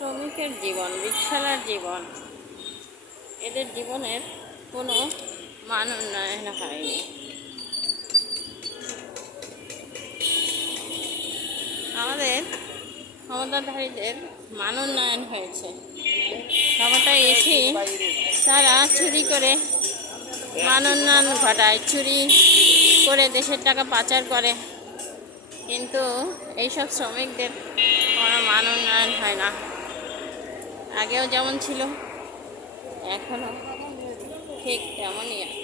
শ্রমিকের জীবন রিক্সালার জীবন, এদের জীবনের কোনো মান উন্নয়ন হয়নি। আমাদের ক্ষমতাধারীদের মান উন্নয়ন হয়েছে। ক্ষমতায় এসে তারা চুরি করে মান উন্নয়ন ঘটায়, চুরি করে দেশের টাকা পাচার করে। কিন্তু এইসব শ্রমিকদের কোনো মান উন্নয়ন হয় না। আগেও যেমন ছিল এখনও ঠিক তেমনই আছে।